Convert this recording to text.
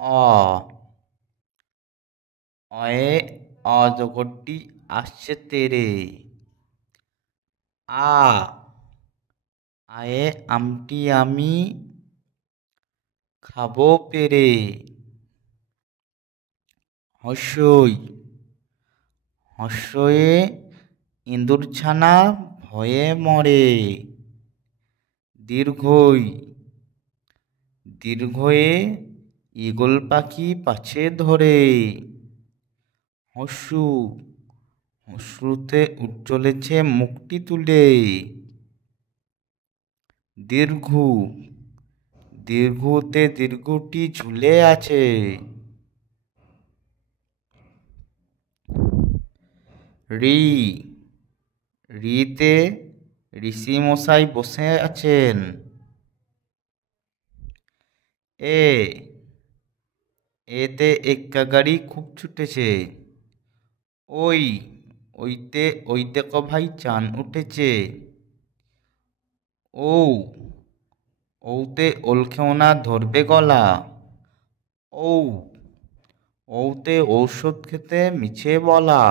অ অয়ে অজগরটি আসছে তেরে। আ আয়ে আমটি আমি খাবো পেরে। হস্যই হস্যয়ে ইঁদুরছানা ভয়ে মরে। দীর্ঘই দীর্ঘয়ে ঈগল পাখি পাছে ধরে। হস্যু হস্যুতে চলেছে মুখটি তুলে। দীর্ঘু দীর্ঘুতে দীর্ঘটি ঝুলে আছে। রি রিতে ঋষি মশাই বসে আছেন। এ এতে এক্কা গাড়ি খুব ছুটেছে। ওই ওইতে ক ভাই চান উঠেছে। ঔ ঔতে ওলখেওনা ধরবে গলা। ঔ ঔতে ঔষধ খেতে মিছে বলা।